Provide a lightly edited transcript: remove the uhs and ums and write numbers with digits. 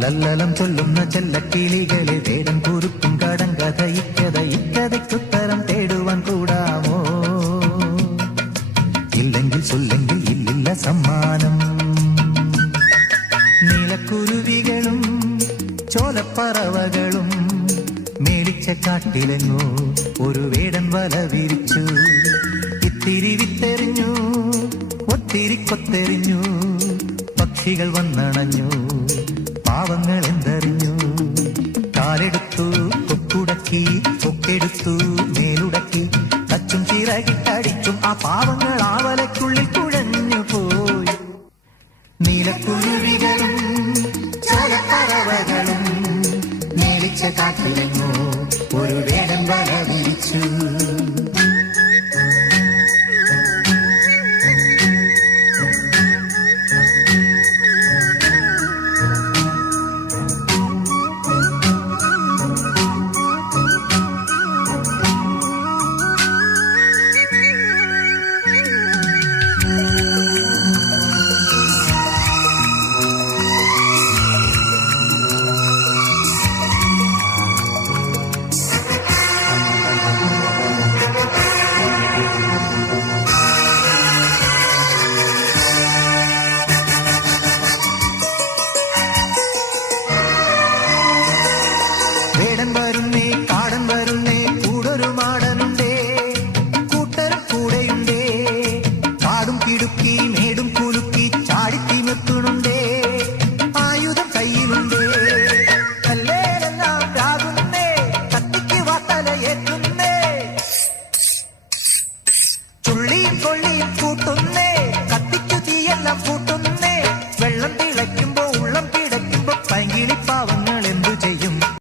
ലല്ലലം ചൊല്ലുന്ന ചെല്ലക്കിളികളെ വേടം കുറുക്കും കടങ്കഥ ഇക്കഥയ്ക്കുത്തരം തേടുവാൻ കൂടാമോ? ഇല്ലെങ്കിൽ ചൊല്ലെങ്കിൽ ഇല്ലില്ല സമ്മാനം. നീലക്കുരുവികളും ചോലപ്പറവകളും മേടിച്ച കാട്ടിലെങ്ങോ ഒരു വേടൻ വല വിരിച്ചു. ഇത്തിരി വിത്തെറിഞ്ഞു, ഒത്തിരി കൊത്തെറിഞ്ഞു, പക്ഷികൾ വന്നണഞ്ഞു, പാവങ്ങൾ എന്തറിഞ്ഞു. കാലെടുത്തു കൊക്കുടക്കി, കൊക്കെടുത്തു മേലുടക്കി, തച്ചും ചിറകിട്ടടിച്ചും ആ പാവങ്ങൾ ആവലയ്ക്കുള്ളിൽ കുഴഞ്ഞു പോയി. നീലക്കുരുവികളും ചോലപ്പറവകളും മേടിച്ച കാട്ടിലെങ്ങോ ഒരു വേടൻ വല വിരിച്ചു. വേടൻ വരുന്നേ, കാടൻ വരുന്നേ, കൂടൊരു മാടനുണ്ടേ, കൂട്ടരും കൂടെയുണ്ടേ, കാടും കിടുക്കി മേടും കുലുക്കി ചാടിത്തിമിർത്തുന്നുണ്ടേ, ആയുധം കയ്യിലുണ്ടേ. കല്ലേലെല്ലാം രാകുന്നേ, കത്തിക്ക് വാത്തലയേറ്റുന്നേ, ചുള്ളിയും കൊള്ളിയും കൂട്ടുന്നേ, കത്തിക്കു തീയെല്ലാം കൂട്ടും.